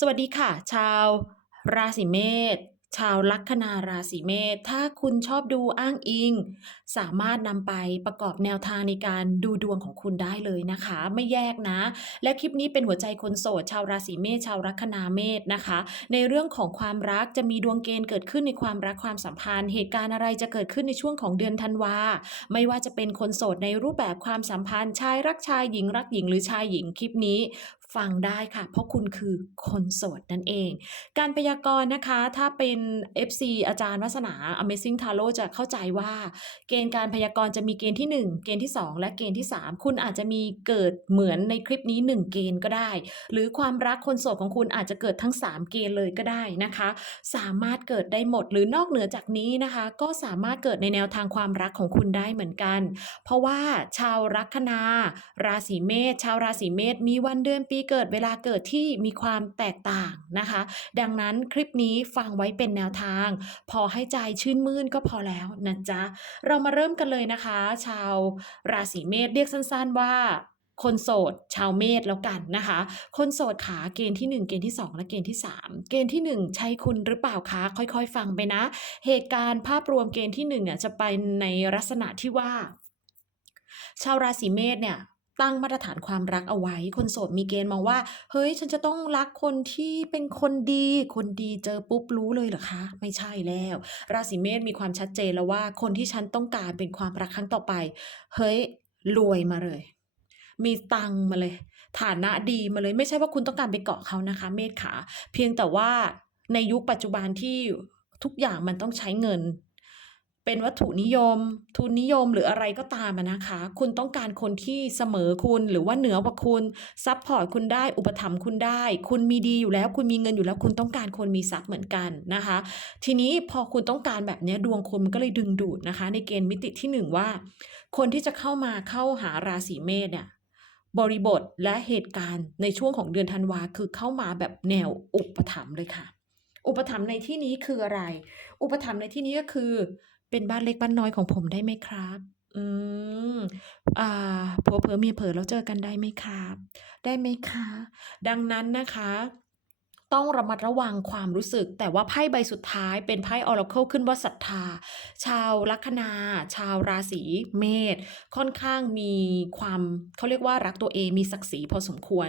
สวัสดีค่ะ ชาว ราศีเมษชาวลัคนาราศีเมษถ้าคุณชอบดูอ้างอิง สามารถนำไปประกอบแนวทางในการดูดวงของคุณได้เลยนะคะ ไม่แยกนะ และคลิปนี้เป็นหัวใจคนโสด ชาวราศีเมษชาวลัคนาเมษนะคะ ในเรื่องของความรักจะมีดวงเกณฑ์เกิดขึ้นในความรักความสัมพันธ์ เหตุการณ์อะไรจะเกิดขึ้นในช่วงของเดือนธันวาไม่ว่าจะเป็นคนโสดในรูปแบบความสัมพันธ์ ชายรักชายหญิงรักหญิงหรือชายหญิงคลิปนี้ฟังได้ค่ะ เพราะคุณคือคนโสดนั่นเอง การพยากรณ์นะคะ ถ้าเป็น FC อาจารย์วัสนา Amazing Tarot จะเข้าใจว่า เกณฑ์การพยากรณ์จะมีเกณฑ์ที่ 1 เกณฑ์ที่ 2 และเกณฑ์ที่ 3 คุณอาจจะมีเกิดเหมือนในคลิปนี้ 1 เกณฑ์ก็ได้ หรือความรักคนโสดของคุณอาจจะเกิดทั้ง 3 เกณฑ์เลยก็ได้นะคะ สามารถเกิดได้หมดหรือนอกเหนือจากนี้นะคะ ก็สามารถเกิดในแนวทางความรักของคุณได้เหมือนกัน เพราะว่าชาวลัคนา ราศีเมษชาวราศีเมษมีวันเดือนปีเกิดเวลาเกิดที่มีความแตกต่างนะคะ ดังนั้นคลิปนี้ฟังไว้เป็นแนวทาง พอให้ใจชื่นมื่นก็พอแล้วนะจ๊ะ เรามาเริ่มกันเลยนะคะ ชาวราศีเมษเรียกสั้นๆว่าคนโสดชาวเมษแล้วกันนะคะ คนโสดขาเกณฑ์ที่ 1 เกณฑ์ที่ 2 และเกณฑ์ที่ 3 เกณฑ์ที่ 1 ใช่คุณหรือเปล่าคะค่อยๆ ฟังไปนะ เหตุการณ์ภาพรวมเกณฑ์ที่1เนี่ยจะไปในลักษณะที่ว่า ชาวราศีเมษเนี่ย ตั้งมาตรฐานความรักเอาไว้ คนโสดมีเกณฑ์มองว่า เฮ้ย ฉันจะต้องรักคนที่เป็นคนดี คนดีเจอปุ๊บรู้เลยเหรอคะ ไม่ใช่แล้ว ราศีเมษมีความชัดเจนแล้วว่า คนที่ฉันต้องการเป็นความรักครั้งต่อไป เฮ้ย รวยมาเลย มีตังค์มาเลย ฐานะดีมาเลย ไม่ใช่ว่าคุณต้องการไปเกาะเขานะคะ เมษขา เพียงแต่ว่าในยุคปัจจุบันที่ทุกอย่างมันต้องใช้เงิน เป็นวัตถุนิยม ทุนนิยมหรืออะไรก็ตามนะคะ คุณต้องการคนที่เสมอคุณหรือว่าเหนือกว่าคุณซัพพอร์ตคุณได้อุปถัมภ์คุณได้ คุณมีดีอยู่แล้ว คุณมีเงินอยู่แล้ว คุณต้องการคนมีทรัพย์เหมือนกันนะคะ ทีนี้พอคุณต้องการแบบนี้ดวงคุณมันก็เลยดึงดูดนะคะ ในเกณฑ์มิติที่หนึ่งว่า คนที่จะเข้ามาเข้าหาราศีเมษเนี่ยบริบทและเหตุการณ์ในช่วงของเดือนธันวาคือเข้ามาแบบแนวอุปถัมภ์เลยค่ะ อุปถัมภ์ในที่นี้คืออะไร อุปถัมภ์ในที่นี้ก็คือ เป็นบ้านเล็กบ้านน้อยของผมได้ไหมครับ อืม อ่าผัวเผลอเมียเผลอแล้วเจอกันได้ไหมครับ ได้ไหมคะ ดังนั้นนะคะ ต้องระมัดระวังความรู้สึก แต่ว่าไพ่ใบสุดท้ายเป็นไพ่ Oracle ขึ้นว่าศรัทธา ชาวลัคนา ชาวราศีเมษค่อนข้างมีความเขาเรียกว่ารักตัวเองมีศักดิ์ศรีพอสมควร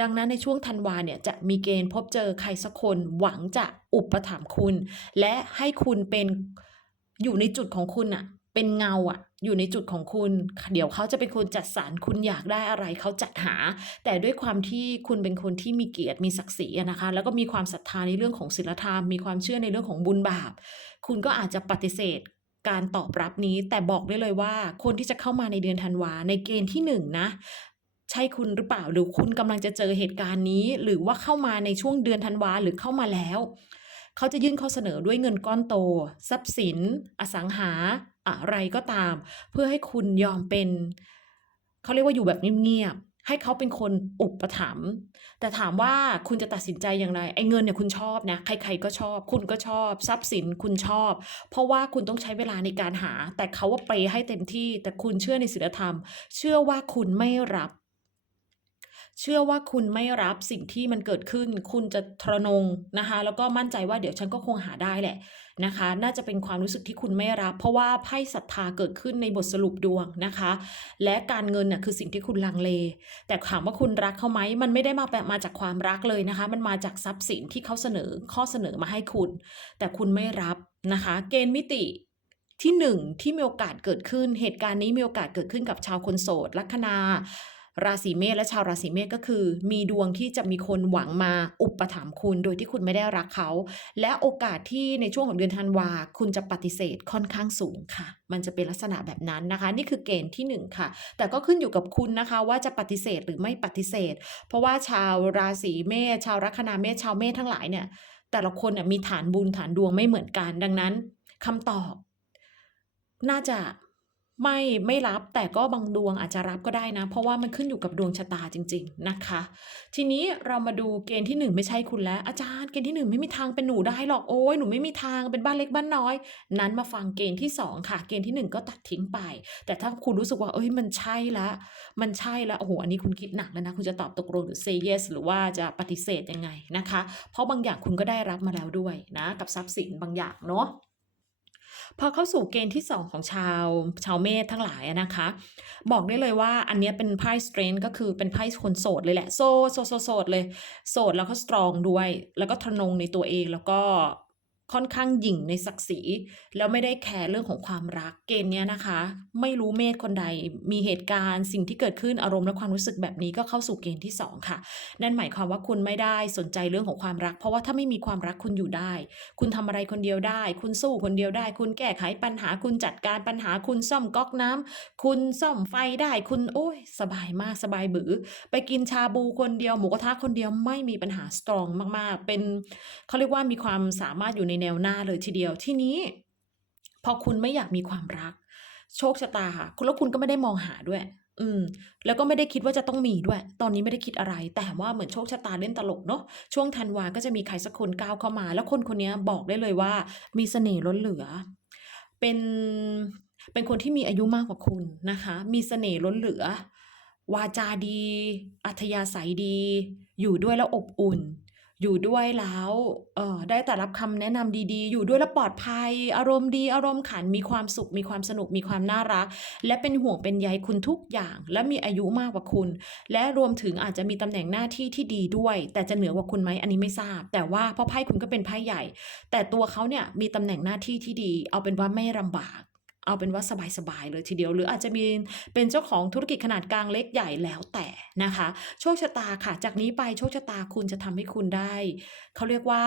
ดังนั้นในช่วงธันวาเนี่ยจะมีเกณฑ์พบเจอใครสักคนหวังจะอุปถัมภ์คุณ และให้คุณเป็น อยู่ในจุดของคุณอะเป็นเงาอะอยู่ในจุดของคุณ เดี๋ยวเขาจะเป็นคนจัดสรรคุณอยากได้อะไรเขาจัดหา แต่ด้วยความที่คุณเป็นคนที่มีเกียรติมีศักดิ์ศรีนะคะ แล้วก็มีความศรัทธาในเรื่องของศีลธรรม มีความเชื่อในเรื่องของบุญบาป คุณก็อาจจะปฏิเสธการตอบรับนี้ แต่บอกได้เลยว่า คนที่จะเข้ามาในเดือนธันวาในเกณฑ์ที่หนึ่งนะใช่คุณหรือเปล่าหรือคุณกำลังจะเจอเหตุการณ์นี้ หรือว่าเข้ามาในช่วงเดือนธันวาหรือเข้ามาแล้ว เขาจะยื่นข้อเสนอด้วยเงินก้อนโต ทรัพย์สิน อสังหา อะไรก็ตาม เพื่อให้คุณยอมเป็น เขาเรียกว่าอยู่แบบเงียบๆให้เขาเป็นคนอุปถัมภ์แต่ถามว่าคุณจะตัดสินใจอย่างไรไอ้เงินเนี่ยคุณชอบนะใครๆก็ชอบ คุณก็ชอบ ทรัพย์สินคุณชอบ เพราะว่าคุณต้องใช้เวลาในการหา แต่เขาว่าเปให้เต็มที่ แต่คุณเชื่อในศีลธรรม เชื่อว่าคุณไม่รับ เชื่อว่าคุณไม่รับสิ่งที่มันเกิดขึ้น คุณจะทรนงนะคะ แล้วก็มั่นใจว่าเดี๋ยวฉันก็คงหาได้แหละนะคะ น่าจะเป็นความรู้สึกที่คุณไม่รับ เพราะว่าไพ่ศรัทธาเกิดขึ้นในบทสรุปดวงนะคะ และการเงินน่ะคือสิ่งที่คุณลังเล แต่ถามว่าคุณรักเขาไหมมันไม่ได้มาแบบมาจากความรักเลยนะคะ มันมาจากทรัพย์สินที่เขาเสนอข้อเสนอมาให้คุณ แต่คุณไม่รับนะคะ เกณฑ์มิติที่หนึ่งที่มีโอกาสเกิดขึ้น เหตุการณ์นี้มีโอกาสเกิดขึ้นกับชาวคนโสดลัคนา ราศีเมษและชาวราศีเมษก็คือ มีดวงที่จะมีคนหวังมาอุปถัมภ์คุณโดยที่คุณไม่ได้รักเขา และโอกาสที่ในช่วงของเดือนธันวาคุณจะปฏิเสธค่อนข้างสูงค่ะ มันจะเป็นลักษณะแบบนั้นนะคะ นี่คือเกณฑ์ที่หนึ่งค่ะ แต่ก็ขึ้นอยู่กับคุณนะคะว่าจะปฏิเสธหรือไม่ปฏิเสธ เพราะว่าชาวราศีเมษชาวลัคนาเมษชาวเมษทั้งหลายเนี่ยแต่ละคนเนี่ยมีฐานบุญฐานดวงไม่เหมือนกันดังนั้นคำตอบ น่าจะ ไม่ไม่รับแต่ก็บางดวงอาจจะรับก็ได้นะ เพราะว่ามันขึ้นอยู่กับดวงชะตาจริง ๆนะคะ ทีนี้เรามาดูเกณฑ์ที่หนึ่งไม่ใช่คุณแล้ว อาจารย์เกณฑ์ที่หนึ่งไม่มีทางเป็นหนูได้หรอกโอ้ยหนูไม่มีทางเป็นบ้านเล็กบ้านน้อย นั้นมาฟังเกณฑ์ที่สองค่ะ เกณฑ์ที่หนึ่งก็ตัดทิ้งไป แต่ถ้าคุณรู้สึกว่าเอ้ยมันใช่ละมันใช่ละโอ้โหอันนี้คุณคิดหนักแล้วนะคุณจะตอบตกลงหรือ say yes หรือว่าจะปฏิเสธยังไงนะคะ เพราะบางอย่างคุณก็ได้รับมาแล้วด้วยนะ กับทรัพย์สินบางอย่างเนาะ พอเข้าสู่เกณฑ์ที่ 2 ของชาวชาวเมษทั้งหลายนะคะ บอกได้เลยว่าอันนี้เป็นไพ่สเตรนก็คือเป็นไพ่คนโสดเลยแหละ โซโซโซโสดเลย โสดแล้วก็สตรองด้วย แล้วก็ทะนงในตัวเองแล้วก็ ค่อนข้างหยิ่งในศักดิ์ศรีแล้วไม่ได้แคร์เรื่องของความรักเกณฑ์เนี้ยนะคะ ไม่รู้เมษคนใดมีเหตุการณ์สิ่งที่เกิดขึ้นอารมณ์และความรู้สึกแบบนี้ก็เข้าสู่เกณฑ์ที่สองค่ะ นั่นหมายความว่าคุณไม่ได้สนใจเรื่องของความรัก เพราะว่าถ้าไม่มีความรักคุณอยู่ได้ คุณทำอะไรคนเดียวได้ คุณสู้คนเดียวได้ คุณแก้ไขปัญหาคุณจัดการปัญหาคุณซ่อมก๊อกน้ำคุณซ่อมไฟได้คุณโอ้ยสบายมากสบายบือ ไปกินชาบูคนเดียวหมูกระทะคนเดียวไม่มีปัญหาสตรองมากๆ เป็นเขาเรียกว่ามีความสามารถอยู่ในแนวหน้าเลยทีเดียวที่นี้ พอคุณไม่อยากมีความรัก โชคชะตาค่ะ คุณแล้วคุณก็ไม่ได้มองหาด้วย อืม แล้วก็ไม่ได้คิดว่าจะต้องมีด้วย ตอนนี้ไม่ได้คิดอะไร แต่ว่าเหมือนโชคชะตาเล่นตลกเนาะช่วงธันวาก็จะมีใครสักคนก้าวเข้ามา แล้วคนคนนี้บอกได้เลยว่า มีเสน่ห์ล้นเหลือ เป็นเป็นคนที่มีอายุมากกว่าคุณนะคะ มีเสน่ห์ล้นเหลือ วาจาดี อัธยาศัยดี อยู่ด้วยแล้วอบอุ่น อยู่ด้วยแล้วเออได้แต่รับคำแนะนำดีๆ อยู่ด้วยแล้วปลอดภัย อารมณ์ดี อารมณ์ขันมีความสุข มีความสนุกมีความน่ารัก และเป็นห่วงเป็นใยคุณทุกอย่าง และมีอายุมากกว่าคุณ และรวมถึงอาจจะมีตำแหน่งหน้าที่ที่ดีด้วย แต่จะเหนือกว่าคุณไหมอันนี้ไม่ทราบ แต่ว่าเพราะไพ่คุณก็เป็นไพ่ใหญ่ แต่ตัวเขาเนี่ยมีตำแหน่งหน้าที่ที่ดี เอาเป็นว่าไม่ลำบาก เอาเป็นว่าสบายๆเลยทีเดียวหรืออาจจะมีเป็นเจ้าของธุรกิจขนาดกลางเล็กใหญ่แล้วแต่นะคะ โชคชะตาค่ะ จากนี้ไปโชคชะตาคุณจะทำให้คุณได้เขาเรียกว่า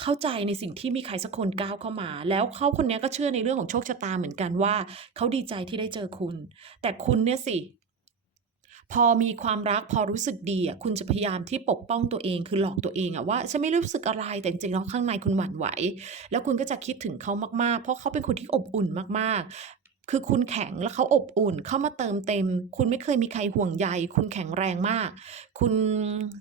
เข้าใจในสิ่งที่มีใครสักคนก้าวเข้ามา แล้วเขาคนนี้ก็เชื่อในเรื่องของโชคชะตาเหมือนกันว่า เขาดีใจที่ได้เจอคุณ แต่คุณเนี่ยสิ พอมีความรักพอรู้สึกดีอะคุณจะพยายามที่ปกป้องตัวเอง คือหลอกตัวเองอะว่าฉันไม่รู้สึกอะไรแต่จริงๆแล้วข้างในคุณหวั่นไหว แล้วคุณก็จะคิดถึงเขามากๆ เพราะเขาเป็นคนที่อบอุ่นมากๆ คือคุณแข็งแล้วเขาอบอุ่น เข้ามาเติมเต็ม คุณไม่เคยมีใครห่วงใย คุณแข็งแรงมาก คุณ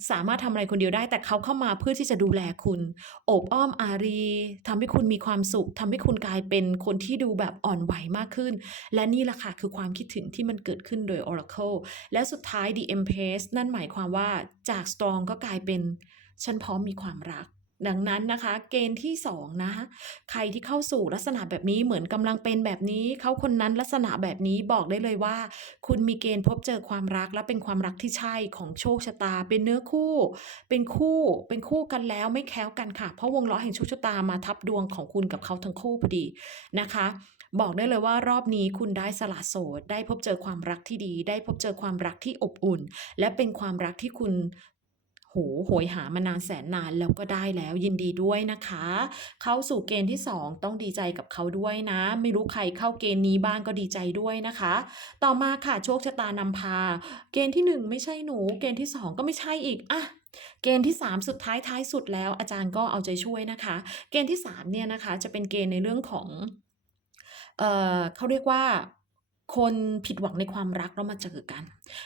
สามารถทำอะไรคนเดียวได้ แต่เขาเข้ามาเพื่อที่จะดูแลคุณโอบอ้อมอารีทำให้คุณมีความสุขทำให้คุณกลายเป็นคนที่ดูแบบอ่อนไหวมากขึ้น และนี่แหละค่ะคือความคิดถึงที่มันเกิดขึ้นโดย Oracle และสุดท้าย The Empress นั่นหมายความว่าจาก Strong ก็กลายเป็น ฉันพร้อมมีความรัก ดังนั้นนะคะ เกณฑ์ที่2นะคะใครที่เข้าสู่ลักษณะแบบนี้เหมือนกำลังเป็นแบบนี้ เขาคนนั้นลักษณะแบบนี้บอกได้เลยว่า คุณมีเกณฑ์พบเจอความรักและเป็นความรักที่ใช่ของโชคชะตา เป็นเนื้อคู่ เป็นคู่เป็นคู่กันแล้วไม่แค้วกันค่ะ เพราะวงล้อแห่งโชคชะตามาทับดวงของคุณกับเขาทั้งคู่พอดีนะคะบอกได้เลยว่ารอบนี้คุณได้สละโสด ได้พบเจอความรักที่ดี ได้พบเจอความรักที่อบอุ่น และเป็นความรักที่คุณ โหโหยหามานานแสนนานแล้วก็ได้แล้วยินดีด้วยนะคะ เข้าสู่เกณฑ์ที่ 2 ต้องดีใจกับเขาด้วยนะ ไม่รู้ใครเข้าเกณฑ์นี้บ้างก็ดีใจด้วยนะคะ ต่อมาค่ะโชคชะตานำพา เกณฑ์ที่ 1 ไม่ใช่หนู เกณฑ์ที่ 2 ก็ไม่ใช่อีกอะเกณฑ์ที่ 3 สุดท้ายท้ายสุดแล้ว อาจารย์ก็เอาใจช่วยนะคะ เกณฑ์ที่3เนี่ยนะคะจะเป็นเกณฑ์ในเรื่องของเอ่อเขาเรียกว่า คนผิดหวังในความรักแล้วมาเจอกัน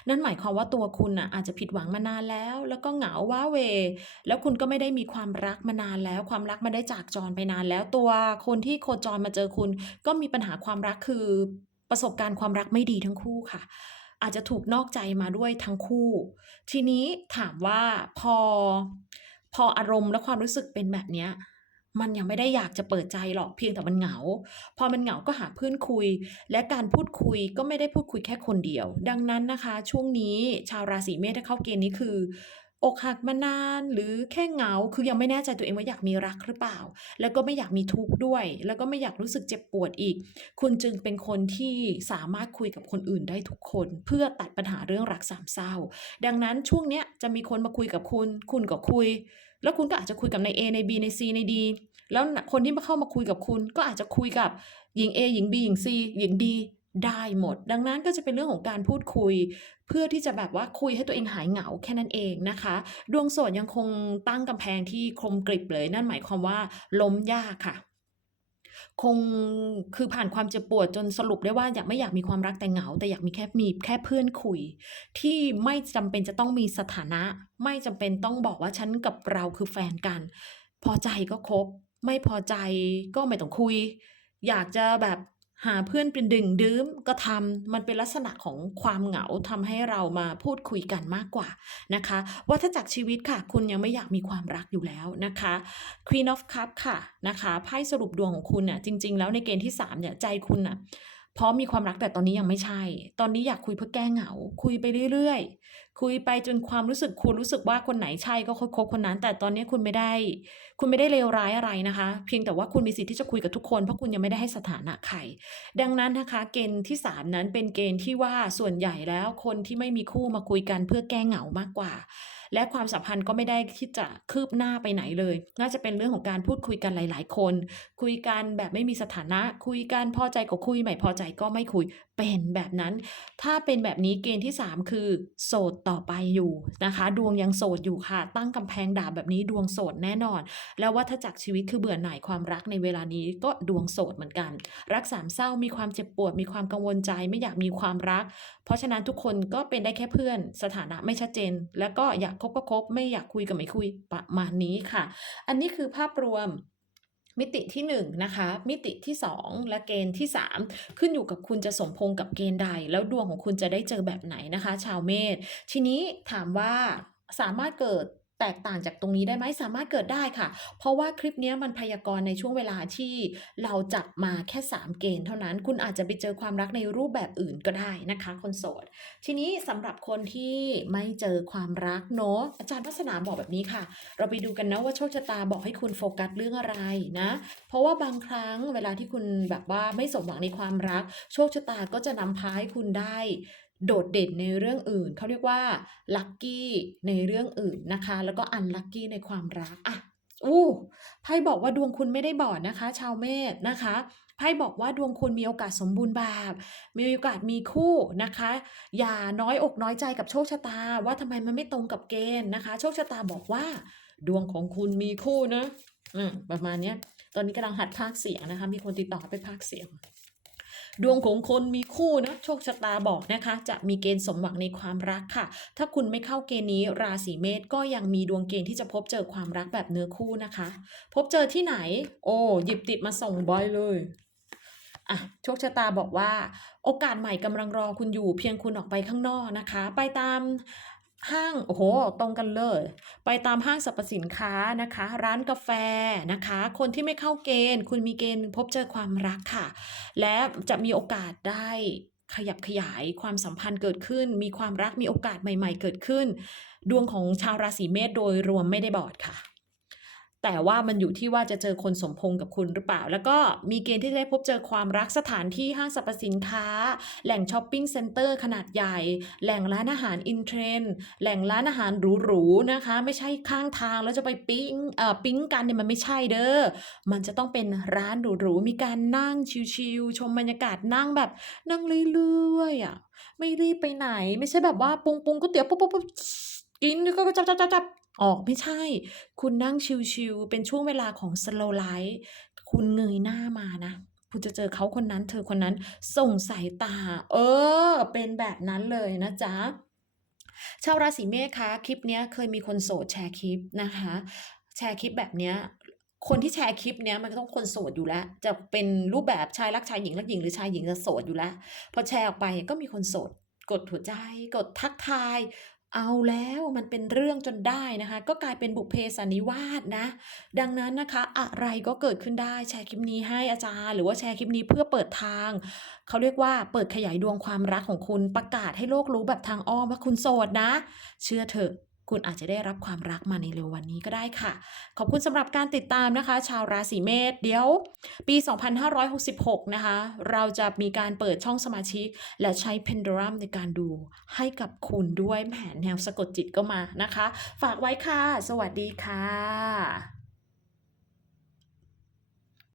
นั่นหมายความว่าตัวคุณน่ะอาจจะผิดหวังมานานแล้ว แล้วก็เหงาว้าเว แล้วคุณก็ไม่ได้มีความรักมานานแล้ว ความรักมันได้จากจรไปนานแล้ว ตัวคนที่โคจรมาเจอคุณ ก็มีปัญหาความรักคือประสบการณ์ความรักไม่ดีทั้งคู่ค่ะ อาจจะถูกนอกใจมาด้วยทั้งคู่ ทีนี้ถามว่าพอพออารมณ์และความรู้สึกเป็นแบบเนี้ย มันยังไม่ได้อยากจะเปิดใจหรอกเพียงแต่มันเหงา พอมันเหงาก็หาเพื่อนคุย และการพูดคุยก็ไม่ได้พูดคุยแค่คนเดียว ดังนั้นนะคะ ช่วงนี้ชาวราศีเมษถ้าเข้าเกณฑ์นี้คือ อกหักมานานหรือแค่เหงา คือยังไม่แน่ใจตัวเองว่าอยากมีรักหรือเปล่า แล้วก็ไม่อยากมีทุกข์ด้วย แล้วก็ไม่อยากรู้สึกเจ็บปวดอีก คุณจึงเป็นคนที่สามารถคุยกับคนอื่นได้ทุกคน เพื่อตัดปัญหาเรื่องรักสามเศร้า ดังนั้นช่วงเนี้ยจะมีคนมาคุยกับคุณ คุณก็คุยแล้วคุณก็อาจจะคุยกับใน A ใน B ใน C ใน D แล้วคนที่มาเข้ามาคุยกับคุณ ก็อาจจะคุยกับหญิง A หญิง B หญิง C หญิง D ได้หมด ดังนั้นก็จะเป็นเรื่องของการพูดคุย เพื่อที่จะแบบว่าคุยให้ตัวเองหายเหงาแค่นั้นเองนะคะ ดวงโสดยังคงตั้งกำแพงที่คมกริบเลย นั่นหมายความว่าล้มยากค่ะคงคือผ่านความเจ็บปวดจนสรุปได้ว่าอยากไม่อยากมีความรักแต่เหงา แต่อยากมีแค่มีแค่เพื่อนคุย ที่ไม่จำเป็นจะต้องมีสถานะ ไม่จำเป็นต้องบอกว่าฉันกับเราคือแฟนกัน พอใจก็คบ ไม่พอใจก็ไม่ต้องคุย อยากจะแบบหาเพื่อนเป็นดึงดื้มก็ทำมันเป็นลักษณะของความเหงาทำให้เรามาพูดคุยกันมากกว่านะคะวัฏจักรชีวิตค่ะ คุณยังไม่อยากมีความรักอยู่แล้วนะคะ Queen of Cup ค่ะนะคะไพ่สรุปดวงของคุณน่ะจริง ๆ แล้วในเกณฑ์ที่3เนี่ยใจคุณน่ะพร้อมมีความรักแต่ตอนนี้ยังไม่ใช่ ตอนนี้อยากคุยเพื่อแก้เหงา คุยไปเรื่อย คุยไปจนความรู้สึกคุณรู้สึกว่าคนไหนใช่ก็คบคนนั้น แต่ตอนนี้คุณไม่ได้ คุณไม่ได้เลวร้ายอะไรนะคะ เพียงแต่ว่าคุณมีสิทธิ์ที่จะคุยกับทุกคนเพราะคุณยังไม่ได้ให้สถานะใครดังนั้นนะคะ เกณฑ์ที่ 3 นั้นเป็นเกณฑ์ที่ว่าส่วนใหญ่แล้วคนที่ไม่มีคู่มาคุยกันเพื่อแก้เหงามากกว่า และความสัมพันธ์ก็ไม่ได้ที่จะคืบหน้าไปไหนเลย น่าจะเป็นเรื่องของการพูดคุยกันหลาย ๆ คน คุยกันแบบไม่มีสถานะ คุยกันพอใจก็คุยไม่พอใจก็ไม่คุยเป็นแบบนั้น ถ้าเป็นแบบนี้เกณฑ์ที่ 3 คือโสดต่อไปอยู่นะคะ ดวงยังโสดอยู่ค่ะ ตั้งกำแพงดาบแบบนี้ดวงโสดแน่นอน แล้ววัฏจักรชีวิตคือเบื่อหน่ายความรักในเวลานี้ก็ดวงโสดเหมือนกัน รักสามเศร้ามีความเจ็บปวดมีความกังวลใจไม่อยากมีความรัก เพราะฉะนั้นทุกคนก็เป็นได้แค่เพื่อน สถานะไม่ชัดเจน แล้วก็อยากคบก็คบไม่อยากคุยก็ไม่คุยประมาณนี้ค่ะ อันนี้คือภาพรวม มิติที่1นงนะคะมิติที่ 2 และเกณฑ์ที่ 3 ขึ้นอยู่กับคุณจะสมพงกับเกณฑ์ใด แล้วดวงของคุณจะได้เจอแบบไหนนะคะ ชาวเมษทีนี้ถามว่าสามารถเกิด แตกต่างจากตรงนี้ได้ไหมสามารถเกิดได้ค่ะ เพราะว่าคลิปนี้มันพยากรณ์ในช่วงเวลาที่เราจับมาแค่ 3 เกณฑ์เท่านั้น คุณอาจจะไปเจอความรักในรูปแบบอื่นก็ได้นะคะคนโสด ทีนี้สำหรับคนที่ไม่เจอความรักเนาะอาจารย์พัฒนาบอกแบบนี้ค่ะ เราไปดูกันนะว่าโชคชะตาบอกให้คุณโฟกัสเรื่องอะไรนะ เพราะว่าบางครั้งเวลาที่คุณแบบว่าไม่สมหวังในความรัก โชคชะตาก็จะนำพาให้คุณได้ โดดเด่นในเรื่องอื่น เขาเรียกว่าลัคกี้ในเรื่องอื่นนะคะ แล้วก็อันลัคกี้ในความรักอะอู้ไพ่บอกว่าดวงคุณไม่ได้บอดนะคะ ชาวเมษนะคะไพ่บอกว่าดวงคุณมีโอกาสสมบูรณ์แบบมีโอกาสมีคู่นะคะ อย่าน้อยอกน้อยใจกับโชคชะตา ว่าทำไมมันไม่ตรงกับเกณฑ์นะคะ โชคชะตาบอกว่า ดวงของคุณมีคู่นะอืมประมาณเนี้ย ตอนนี้กำลังหัดพากย์เสียงนะคะ มีคนติดต่อไปพากเสียง ดวงของคนมีคู่นะโชคชะตาบอกนะคะ จะมีเกณฑ์สมหวังในความรักค่ะ ถ้าคุณไม่เข้าเกณฑ์นี้ราศีเมษก็ยังมีดวงเกณฑ์ที่จะพบเจอความรักแบบเนื้อคู่นะคะ พบเจอที่ไหน โอ้หยิบติดมาส่งบอยเลยอะโชคชะตาบอกว่า โอกาสใหม่กำลังรอคุณอยู่เพียงคุณออกไปข้างนอกนะคะ ไปตาม ห้างโอ้โหตรงกันเลย ไปตามห้างสรรพสินค้านะคะ ร้านกาแฟนะคะ คนที่ไม่เข้าเกณฑ์ คุณมีเกณฑ์พบเจอความรักค่ะ และจะมีโอกาสได้ขยับขยายความสัมพันธ์เกิดขึ้น มีความรักมีโอกาสใหม่ ๆ เกิดขึ้น ดวงของชาวราศีเมษโดยรวมไม่ได้บอดค่ะ แต่ว่ามันอยู่ที่ว่าจะเจอคนสมพงกับคุณหรือเปล่า แล้วก็มีเกณฑ์ที่จะได้พบเจอความรักสถานที่ห้างสรรพสินค้า แหล่งช้อปปิ้งเซ็นเตอร์ขนาดใหญ่ แหล่งร้านอาหารอินเทรนแหล่งร้านอาหารหรูๆนะคะ ไม่ใช่ข้างทางแล้วจะไปปิ้งเอ่อปิ้งกันเนี่ยมันไม่ใช่เด้อ มันจะต้องเป็นร้านหรูๆมีการนั่งชิลๆชมบรรยากาศนั่งแบบนั่งเรื่อยๆอะไม่รีบไปไหน ไม่ใช่แบบว่าปรุงปรุงก๋วยเตี๋ยวปุ๊บปุ๊บกินแล้วก็จับจับจับ ออกไม่ใช่ คุณนั่งชิลๆเป็นช่วงเวลาของ slow life คุณเงยหน้ามานะคุณจะเจอเขาคนนั้น เธอคนนั้นส่งสายตา เออ เป็นแบบนั้นเลยนะจ๊ะชาวราศีเมษคะคลิปเนี้ยเคยมีคนโสดแชร์คลิปนะคะ แชร์คลิปแบบเนี้ยคนที่แชร์คลิปเนี้ยมันก็ต้องคนโสดอยู่แล้ว จะเป็นรูปแบบชายรักชายหญิงรักหญิงหรือชายหญิงจะโสดอยู่แล้ว พอแชร์ออกไปก็มีคนโสด กดหัวใจ กดทักทาย เอาแล้วมันเป็นเรื่องจนได้นะคะ ก็กลายเป็นบุพเพสันนิวาสนะ ดังนั้นนะคะ อะไรก็เกิดขึ้นได้แชร์คลิปนี้ให้อาจารย์ หรือว่าแชร์คลิปนี้เพื่อเปิดทาง เขาเรียกว่าเปิดขยายดวงความรักของคุณประกาศให้โลกรู้แบบทางอ้อมว่าคุณโสดนะ เชื่อเถอะ คุณอาจจะได้รับความรักมาในเร็ววันนี้ก็ได้ค่ะ ขอบคุณสำหรับการติดตามนะคะ ชาวราศีเมษเดี๋ยว ปี 2566 นะคะ เราจะมีการเปิดช่องสมาชิก และใช้เพนด u รัมในการดูให้กับคุณด้วยแผนแนวสะกดจิตก็มานะคะ ฝากไว้ค่ะ สวัสดีค่ะ